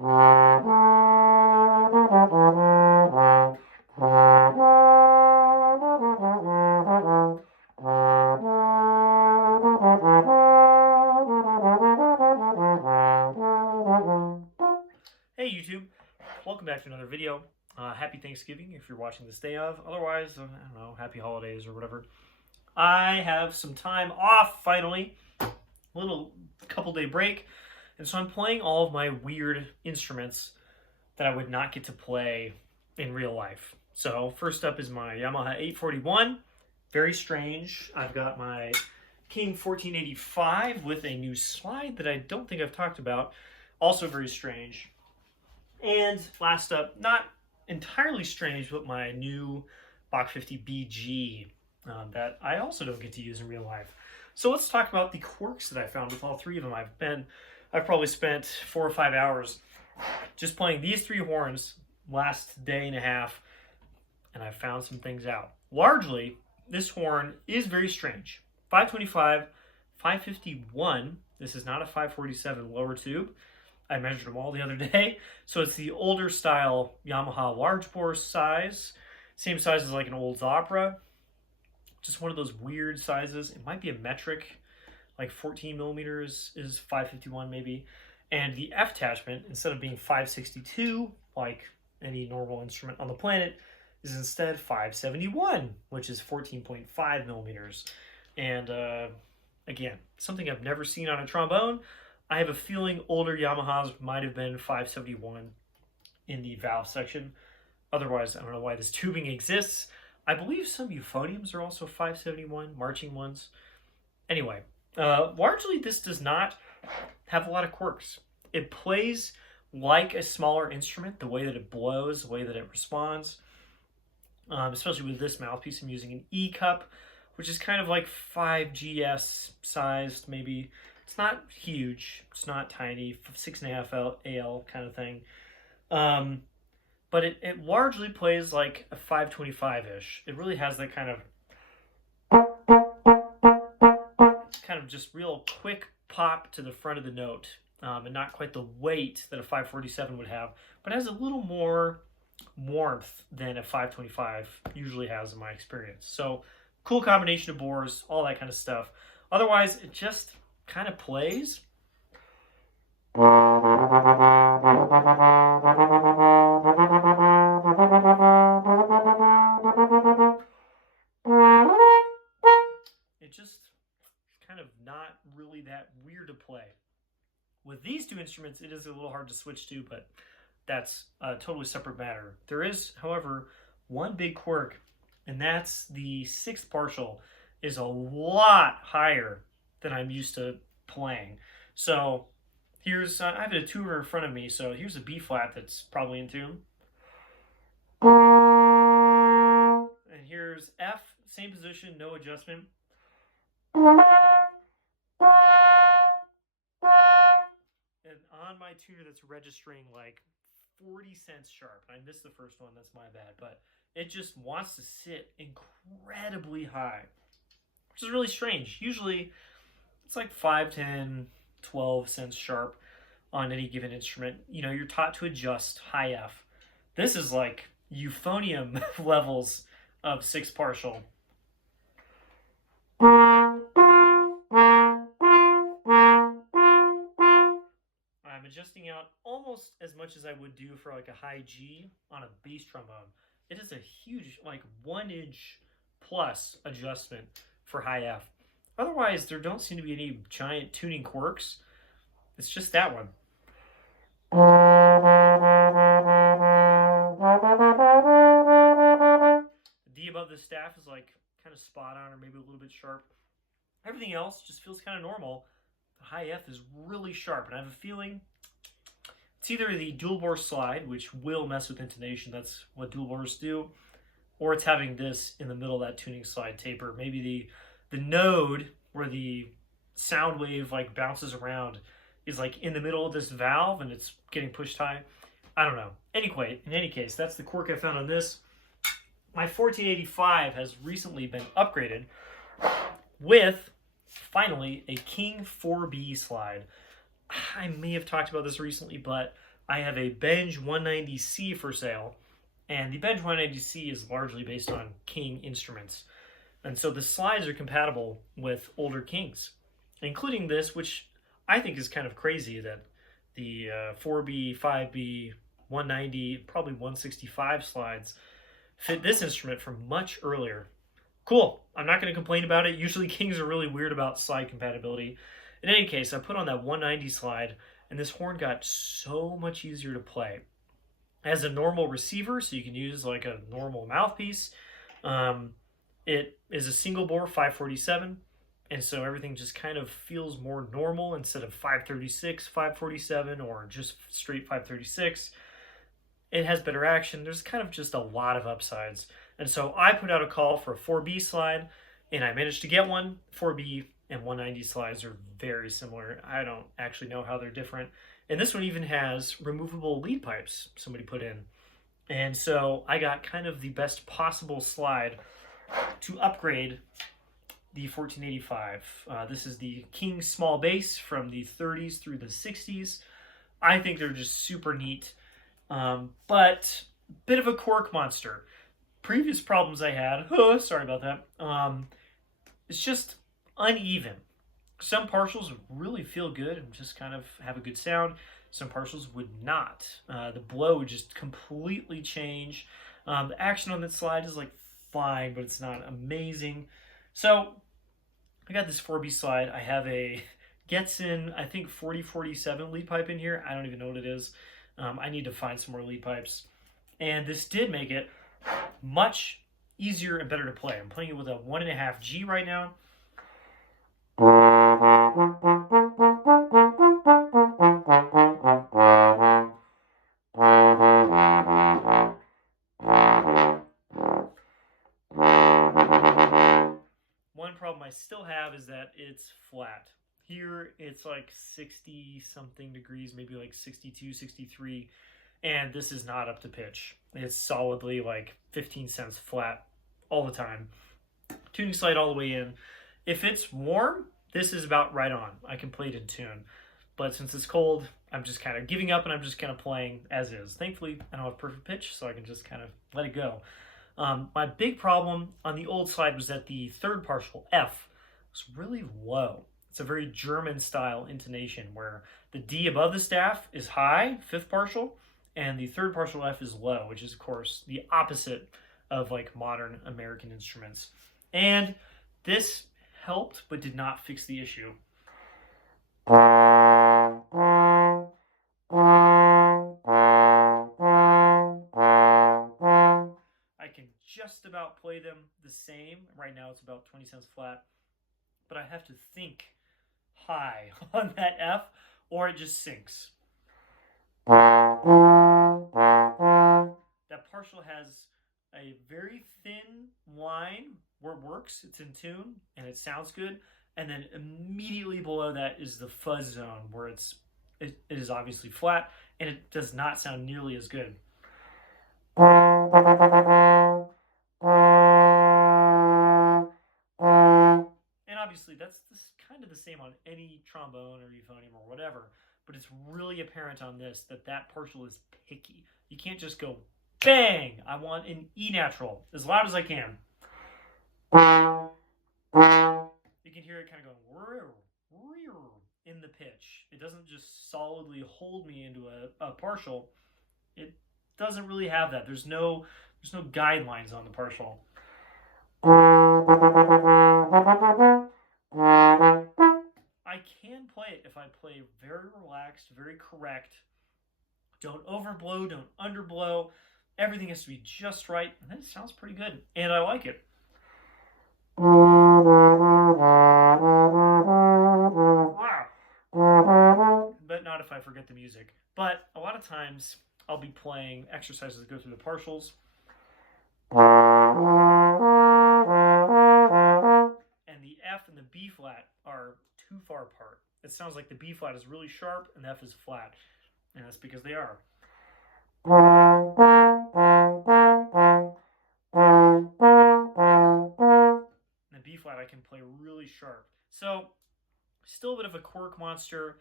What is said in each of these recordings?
Hey YouTube, welcome back to another video. Happy Thanksgiving if you're watching this day of. Otherwise, I don't know, happy holidays or whatever. I have some time off finally, a little couple day break, and so I'm playing all of my weird instruments that I would not get to play in real life. So first up is my Yamaha 841, very strange. I've got my King 1485 with a new slide that I don't think I've talked about, also very strange. And last up, not entirely strange, but my new Bach 50 BG that I also don't get to use in real life. So let's talk about the quirks that I found with all three of them. I've probably spent 4 or 5 hours just playing these three horns last day and a half, and I found some things out. Largely, this horn is very strange. 525, 551. This is not a 547 lower tube. I measured them all the other day. So it's the older style Yamaha large bore size. Same size as like an Olds Opera. Just one of those weird sizes. It might be a metric, like 14 millimeters is 551 maybe. And the F attachment, instead of being 562, like any normal instrument on the planet, is instead 571, which is 14.5 millimeters. And again, something I've never seen on a trombone. I have a feeling older Yamahas might have been 571 in the valve section. Otherwise, I don't know why this tubing exists. I believe some euphoniums are also 571, marching ones. Anyway, largely this does not have a lot of quirks. It plays like a smaller instrument, the way that it blows, the way that it responds. Especially with this mouthpiece, I'm using an E cup, which is kind of like 5GS sized, maybe. It's not huge. It's not tiny. 6.5 AL kind of thing. But it largely plays like a 525-ish. It really has that kind of just real quick pop to the front of the note, and not quite the weight that a 547 would have, but it has a little more warmth than a 525 usually has in my experience. So cool combination of bores, all that kind of stuff. Otherwise, it just kind of plays. It just kind of not really that weird to play. With these two instruments, it is a little hard to switch to, but that's a totally separate matter. There is, however, one big quirk, and that's the sixth partial is a lot higher than I'm used to playing. So here's, I have a tuner in front of me, so here's a B flat that's probably in tune. And here's F, same position, no adjustment. And on my tuner that's registering like 40 cents sharp. I missed the first one, that's my bad, but it just wants to sit incredibly high, which is really strange. Usually it's like 5, 10, 12 cents sharp on any given instrument. You know, you're taught to adjust high F. This is like euphonium levels of sixth partial. I'm adjusting out almost as much as I would do for like a high G on a bass trombone. It is a huge, like 1-inch plus adjustment for high F. Otherwise, there don't seem to be any giant tuning quirks. It's just that one. The D above the staff is like kind of spot on or maybe a little bit sharp. Everything else just feels kind of normal. The high F is really sharp, and I have a feeling it's either the dual bore slide, which will mess with intonation, that's what dual bores do, or it's having this in the middle of that tuning slide taper. Maybe the node where the sound wave like bounces around is like in the middle of this valve and it's getting pushed high. I don't know. Anyway, in any case, that's the quirk I found on this. My 1485 has recently been upgraded with, finally, a King 4B slide. I may have talked about this recently, but I have a Benj 190C for sale, and the Benj 190C is largely based on King instruments. And so the slides are compatible with older Kings, including this, which I think is kind of crazy that the 4B, 5B, 190, probably 165 slides fit this instrument from much earlier. Cool. I'm not going to complain about it. Usually Kings are really weird about slide compatibility. In any case, I put on that 190 slide, and this horn got so much easier to play. As a normal receiver, so you can use like a normal mouthpiece. It is a single bore 547, and so everything just kind of feels more normal instead of 536, 547, or just straight 536. It has better action. There's kind of just a lot of upsides. And so I put out a call for a 4B slide, and I managed to get one. 4B and 190 slides are very similar. I don't actually know how they're different. And this one even has removable lead pipes somebody put in. And so I got kind of the best possible slide to upgrade the 1485. This is the King small bass from the 30s through the 60s. I think they're just super neat. But bit of a cork monster. Previous problems I had, sorry about that, it's just uneven. Some partials would really feel good and just kind of have a good sound. Some partials would not. The blow would just completely change. The action on that slide is like fine, but it's not amazing. So I got this 4B slide. I have a Getson, I think 4047 lead pipe in here. I don't even know what it is. I need to find some more lead pipes. And this did make it much easier and better to play. I'm playing it with a 1.5 G right now. One problem I still have is that it's flat. Here it's like 60 something degrees, maybe like 62, 63, and this is not up to pitch. It's solidly like 15 cents flat all the time. Tuning slide all the way in. If it's warm, this is about right on. I can play it in tune. But since it's cold, I'm just kind of giving up and I'm just kind of playing as is. Thankfully, I don't have perfect pitch, so I can just kind of let it go. My big problem on the old slide was that the third partial, F, was really low. It's a very German style intonation where the D above the staff is high, fifth partial, and the third partial F is low, which is of course the opposite of like modern American instruments. And this helped but did not fix the issue. I can just about play them the same. Right now it's about 20 cents flat, but I have to think high on that F or it just sinks. That partial has a very thin line where it works, it's in tune, and it sounds good. And then immediately below that is the fuzz zone where it is obviously flat and it does not sound nearly as good. And obviously that's kind of the same on any trombone or euphonium or whatever, but it's really apparent on this that that partial is picky. You can't just go bang. I want an E natural as loud as I can. You can hear it kind of going in the pitch. It doesn't just solidly hold me into a partial. It doesn't really have that. There's no guidelines on the partial. I can play it if I play very relaxed, very correct. Don't overblow, don't underblow. Everything has to be just right, and then it sounds pretty good, and I like it. But not if I forget the music. But a lot of times I'll be playing exercises that go through the partials. And the F and the B flat are too far apart. It sounds like the B flat is really sharp and the F is flat. And that's because they are. And the B flat I can play really sharp. So, still a bit of a quirk monster.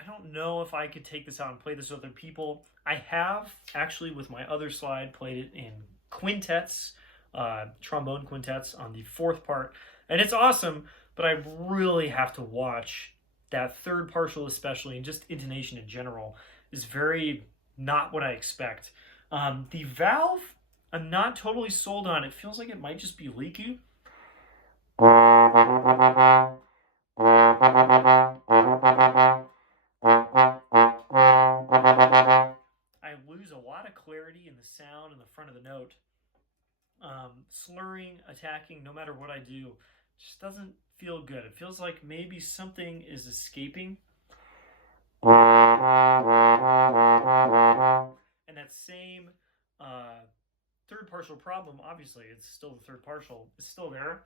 I don't know if I could take this out and play this with other people. I have actually, with my other slide, played it in quintets, trombone quintets on the fourth part, and it's awesome. But I really have to watch that third partial, especially, and just intonation in general, is very not what I expect. The valve, I'm not totally sold on. It feels like it might just be leaky. I lose a lot of clarity in the sound in the front of the note. Slurring, attacking, no matter what I do, just doesn't feel good. It feels like maybe something is escaping. And that same third partial problem, obviously, it's still the third partial, it's still there.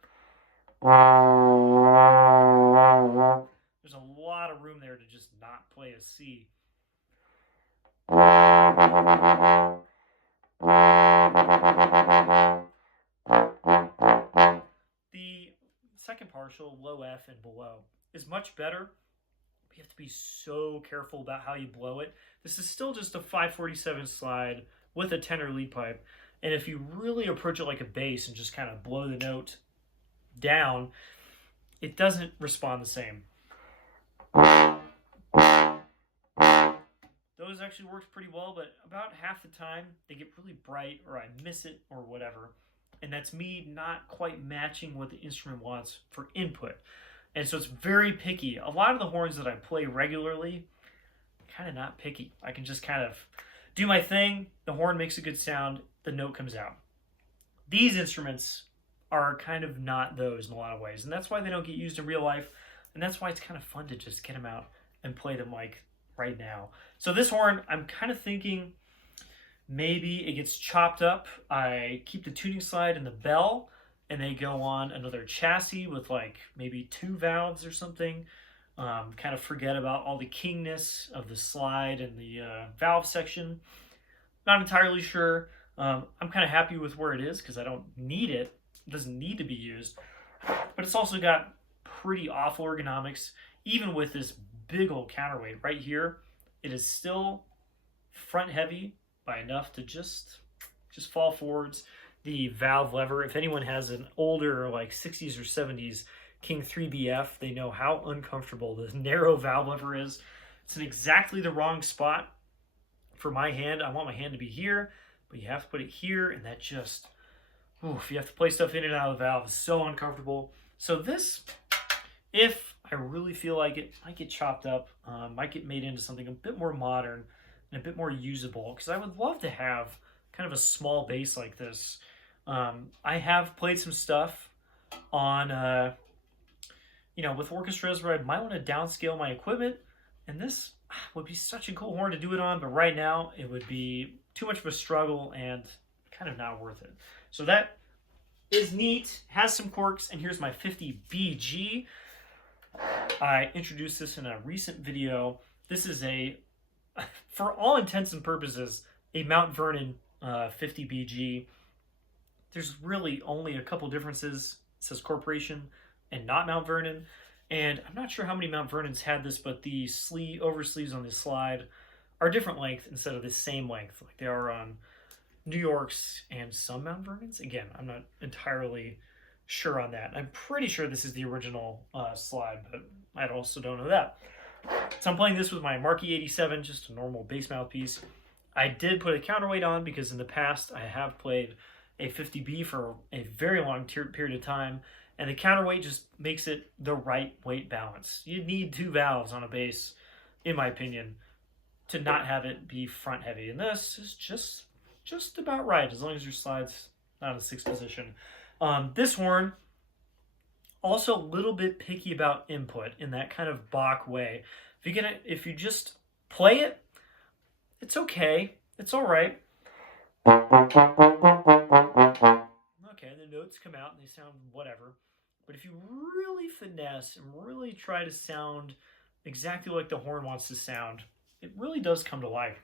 There's a lot of room there to just not play a C. The second partial, low F and below, is much better. But you have to be so careful about how you blow it. This is still just a 547 slide with a tenor lead pipe. And if you really approach it like a bass and just kind of blow the note down, it doesn't respond the same. Those actually worked pretty well, but about half the time they get really bright or I miss it or whatever. And that's me not quite matching what the instrument wants for input. And so it's very picky. A lot of the horns that I play regularly, kind of not picky. I can just kind of do my thing, the horn makes a good sound, the note comes out. These instruments are kind of not those in a lot of ways, and that's why they don't get used in real life, and that's why it's kind of fun to just get them out and play them like right now. So this horn, I'm kind of thinking maybe it gets chopped up. I keep the tuning slide and the bell, and they go on another chassis with like maybe 2 valves or something. Kind of forget about all the kingness of the slide and the valve section. Not entirely sure. I'm kind of happy with where it is because I don't need it. It doesn't need to be used. But it's also got pretty awful ergonomics. Even with this big old counterweight right here, it is still front heavy by enough to just fall forwards. The valve lever, if anyone has an older like 60s or 70s King 3BF, they know how uncomfortable the narrow valve lever is. It's in exactly the wrong spot for my hand. I want my hand to be here, but you have to put it here, and that just, oof, you have to play stuff in and out of the valve. It's so uncomfortable. So this, if I really feel like it, might get chopped up, might get made into something a bit more modern and a bit more usable, because I would love to have kind of a small bass like this. I have played some stuff on, with orchestras where I might want to downscale my equipment, and this would be such a cool horn to do it on, but right now it would be too much of a struggle and kind of not worth it. So that is neat, has some quirks, and here's my 50 BG. I introduced this in a recent video. This is for all intents and purposes, a Mount Vernon 50 BG. There's really only a couple differences. It says Corporation and not Mount Vernon. And I'm not sure how many Mount Vernons had this, but the over sleeves on this slide are different length instead of the same length like they are on New York's and some Mount Vernons. Again, I'm not entirely sure on that. I'm pretty sure this is the original slide, but I also don't know that. So I'm playing this with my Marquee 87, just a normal bass mouthpiece. I did put a counterweight on because in the past I have played a 50B for a very long period of time, and the counterweight just makes it the right weight balance. You need 2 valves on a bass, in my opinion, to not have it be front heavy. And this is just about right, as long as your slide's not in a 6th position. This horn, also a little bit picky about input in that kind of Bach way. If you just play it, it's okay. It's all right. Okay, the notes come out and they sound whatever. But if you really finesse and really try to sound exactly like the horn wants to sound, it really does come to life.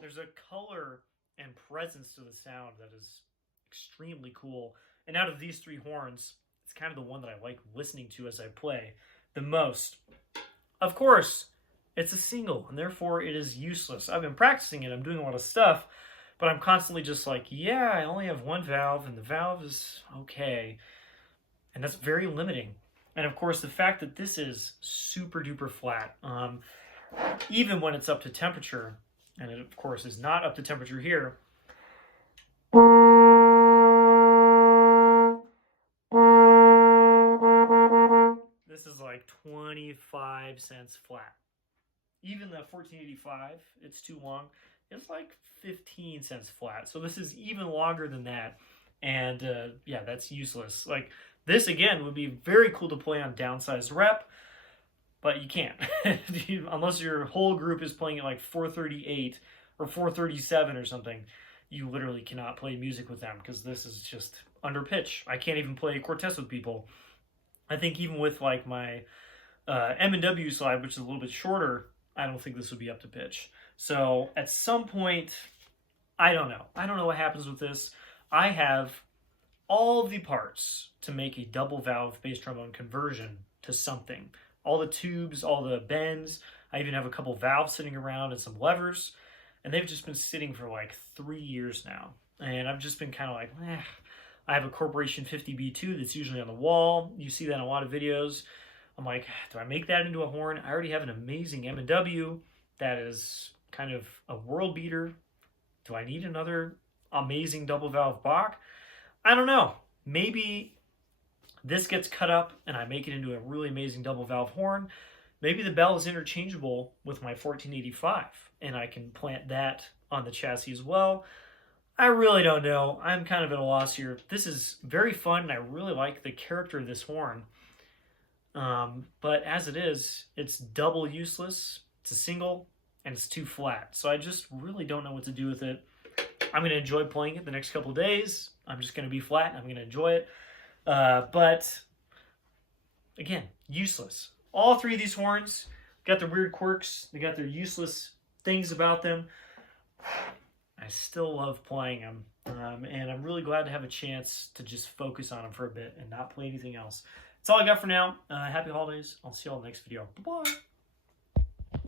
There's a color and presence to the sound that is extremely cool. And out of these three horns, it's kind of the one that I like listening to as I play the most. Of course, it's a single, and therefore it is useless. I've been practicing it, I'm doing a lot of stuff, but I'm constantly just like, yeah, I only have one valve, and the valve is okay. And that's very limiting. And of course, the fact that this is super duper flat, even when it's up to temperature, and it of course is not up to temperature here, this is like 25 cents flat. Even the 1485, it's too long, it's like 15 cents flat. So this is even longer than that. And yeah, that's useless. Like, this again would be very cool to play on downsized rep, but you can't. Unless your whole group is playing at like 438 or 437 or something, you literally cannot play music with them because this is just under pitch. I can't even play quartets with people. I think even with like my M&W slide, which is a little bit shorter, I don't think this would be up to pitch. So at some point, I don't know. I don't know what happens with this. I have all the parts to make a double valve bass trombone conversion to something. All the tubes, all the bends. I even have a couple valves sitting around and some levers. And they've just been sitting for like 3 years now. And I've just been kind of like, I have a Corporation 50B2 that's usually on the wall. You see that in a lot of videos. I'm like, do I make that into a horn? I already have an amazing M&W that is kind of a world beater. Do I need another amazing double valve Bach? I don't know. Maybe this gets cut up and I make it into a really amazing double valve horn. Maybe the bell is interchangeable with my 1485 and I can plant that on the chassis as well. I really don't know. I'm kind of at a loss here. This is very fun and I really like the character of this horn. But as it is, it's double useless, it's a single, and it's too flat. So I just really don't know what to do with it. I'm going to enjoy playing it the next couple of days. I'm just going to be flat and I'm going to enjoy it. But again, useless. All three of these horns got their weird quirks. They got their useless things about them. I still love playing them. And I'm really glad to have a chance to just focus on them for a bit and not play anything else. That's all I got for now. Happy holidays. I'll see you all in the next video. Bye-bye.